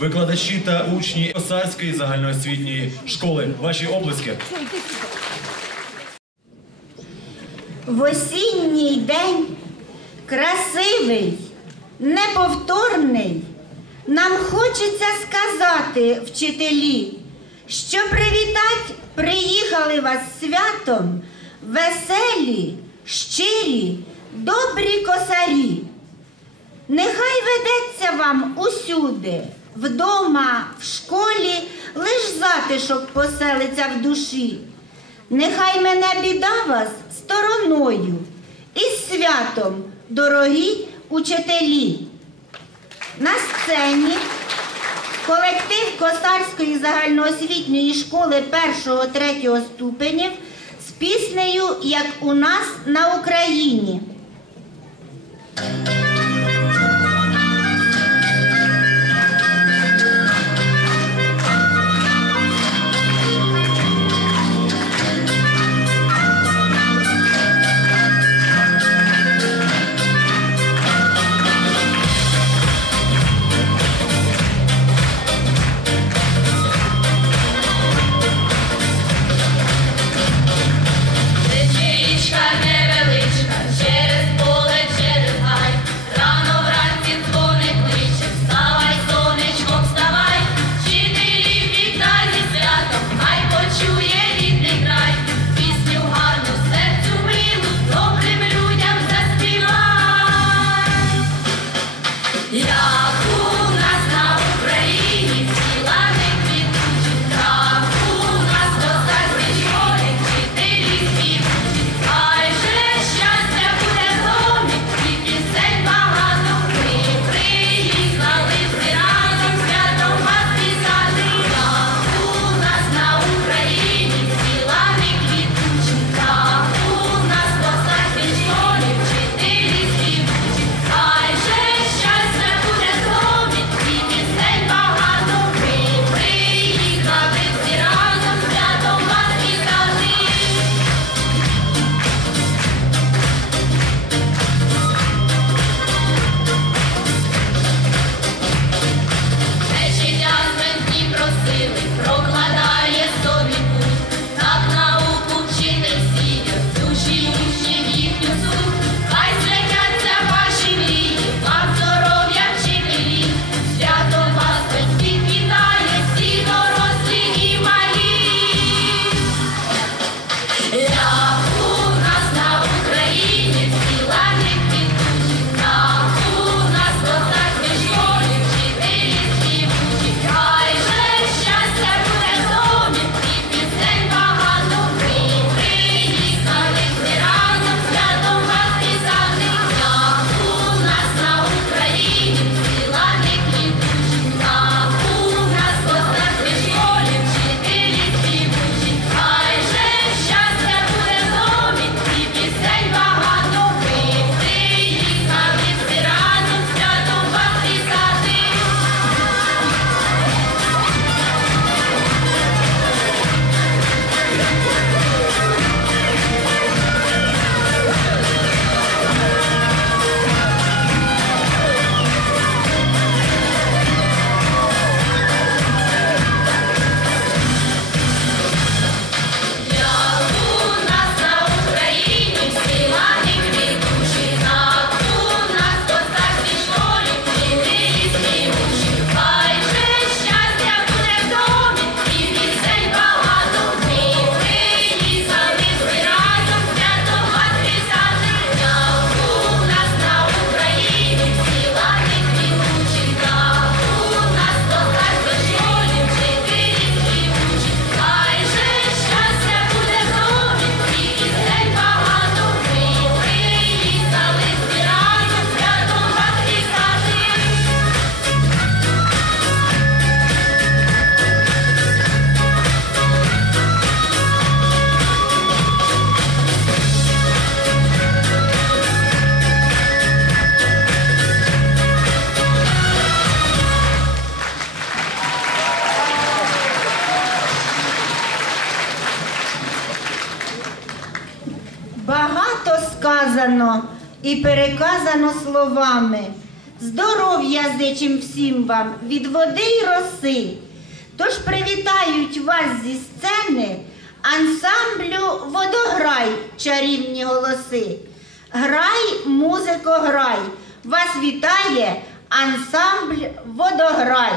викладачі та учні Осадської загальноосвітньої школи. Ваші облиски. В осінній день красивий, неповторний. Нам хочеться сказати, вчителі, що привітать приїхали вас святом веселі, щирі, добрі косарі. Нехай ведеться вам усюди вдома, в школі, лиш затишок поселиться в душі. Нехай мене біда вас стороною і святом, дорогі учителі. На сцені колектив Косарської загальноосвітньої школи 1-3 ступенів з піснею Як у нас на Україні. сказано і переказано словами. Здоров'я зичим всім вам від води й роси. Тож привітають вас зі сцени ансамблю Водограй, чарівні голоси. Грай, музико, грай! Вас вітає ансамбль Водограй.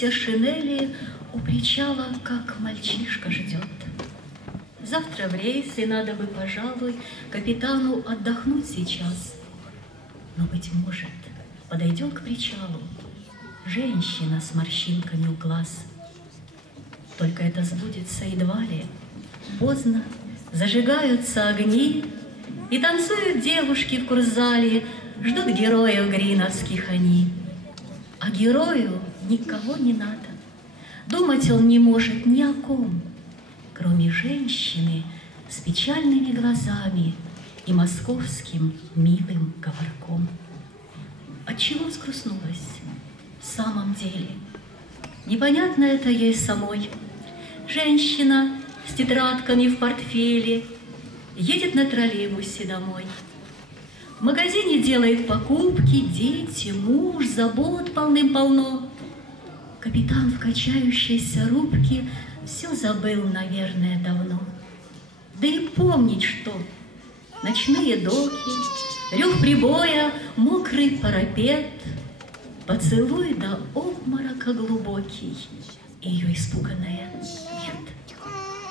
Свалявшейся шинели у причала, как мальчишка ждет. Завтра в рейс, и надо бы, пожалуй, капитану отдохнуть сейчас. Но, быть может, подойдет к причалу женщина с морщинками у глаз. Только это сбудется едва ли. Поздно зажигаются огни, и танцуют девушки в курзале, ждут героев гриновских они. А герою никого не надо. Думать он не может ни о ком, кроме женщины с печальными глазами и московским милым говорком. Отчего взгрустнулась в самом деле? Непонятно это ей самой. Женщина с тетрадками в портфеле едет на троллейбусе домой. В магазине делает покупки, дети, муж, забот полным-полно. Капитан в качающейся рубке все забыл, наверное, давно. Да и помнить что? Ночные доки, рев прибоя, мокрый парапет, Поцелуй до обморока глубокий, Ее испуганная нет.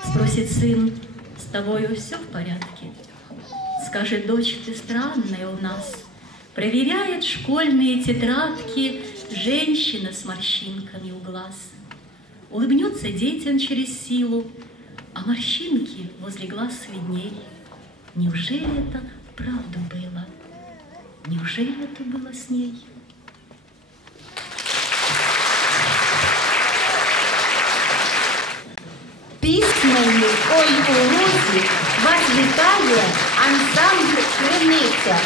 Спросит сын, с тобою все в порядке? Скажет, дочь, ты странная у нас. Проверяет школьные тетрадки Женщина с морщинками у глаз. Улыбнется детям через силу, А морщинки возле глаз видней. Неужели это правду было? Неужели это было с ней? Піснею «Ой у лузі» вас вітає ансамбль Криниця